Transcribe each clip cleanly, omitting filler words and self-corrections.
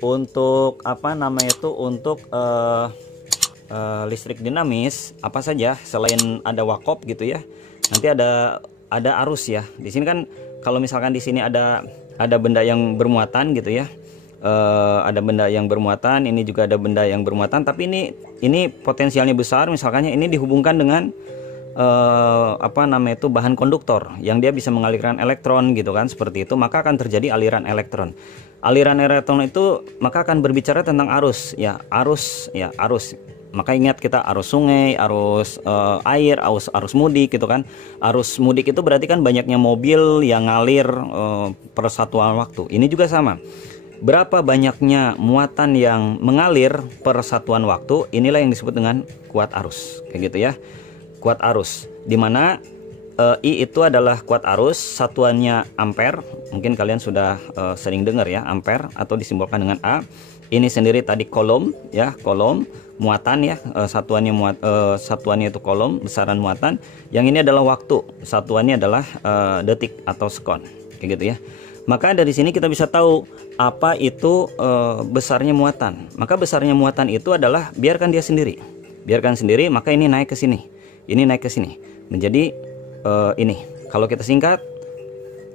untuk apa namanya itu, untuk listrik dinamis apa saja selain ada wakop gitu ya. Nanti ada arus ya. Di sini kan kalau misalkan di sini ada benda yang bermuatan gitu ya. Ada benda yang bermuatan, ini juga ada benda yang bermuatan, tapi ini potensialnya besar. Misalkannya ini dihubungkan dengan apa namanya itu, bahan konduktor yang dia bisa mengalirkan elektron gitu kan, seperti itu, maka akan terjadi aliran elektron. Aliran elektron itu maka akan berbicara tentang arus ya, arus. Maka ingat kita arus sungai, arus air, arus mudik gitu kan. Arus mudik itu berarti kan banyaknya mobil yang ngalir per satuan waktu. Ini juga sama. Berapa banyaknya muatan yang mengalir per satuan waktu, inilah yang disebut dengan kuat arus, kayak gitu ya. Kuat arus, dimana I itu adalah kuat arus, satuannya ampere. Mungkin kalian sudah sering dengar ya, ampere, atau disimbolkan dengan A. Ini sendiri tadi kolom ya, kolom muatan ya, satuannya itu kolom, besaran muatan. Yang ini adalah waktu, satuannya adalah detik atau sekon, kayak gitu ya. Maka dari sini kita bisa tahu apa itu besarnya muatan. Maka besarnya muatan itu adalah biarkan dia sendiri. Biarkan sendiri, maka ini naik ke sini. Ini naik ke sini. Menjadi ini. Kalau kita singkat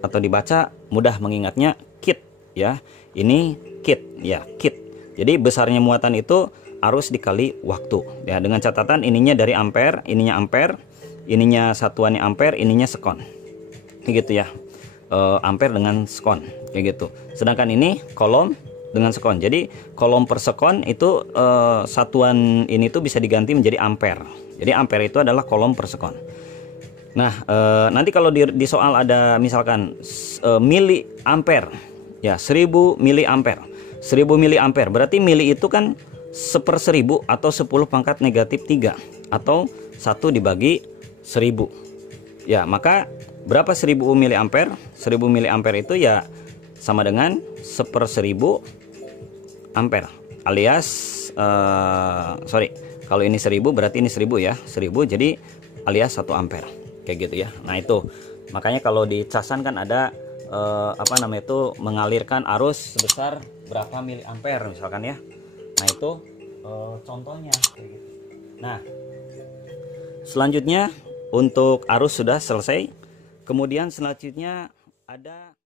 atau dibaca mudah mengingatnya kit ya. Ini kit ya, kit. Jadi besarnya muatan itu arus dikali waktu. Ya, dengan catatan ininya dari ampere, ininya ampere, ininya satuannya ampere, ininya sekon. Kayak gitu ya. Ampere dengan sekon kayak gitu. Sedangkan ini kolom dengan sekon. Jadi kolom per sekon itu satuan ini tuh bisa diganti menjadi ampere. Jadi ampere itu adalah kolom per sekon. Nah, nanti kalau di soal ada misalkan mili ampere ya, 1000 mili ampere. 1000 mili ampere berarti mili itu kan 1/1000 atau 10 pangkat negatif 3 atau 1 dibagi 1000. Ya, maka berapa 1000 mili ampere? 1000 mili ampere itu ya sama dengan 1/1000 ampere, alias kalau ini 1000 berarti ini 1000 ya, 1000 jadi alias 1 ampere, kayak gitu ya. Nah itu makanya kalau di casan kan ada apa namanya itu, mengalirkan arus sebesar berapa mili ampere misalkan ya. Nah itu contohnya kayak gitu. Nah selanjutnya untuk arus sudah selesai. Kemudian selanjutnya ada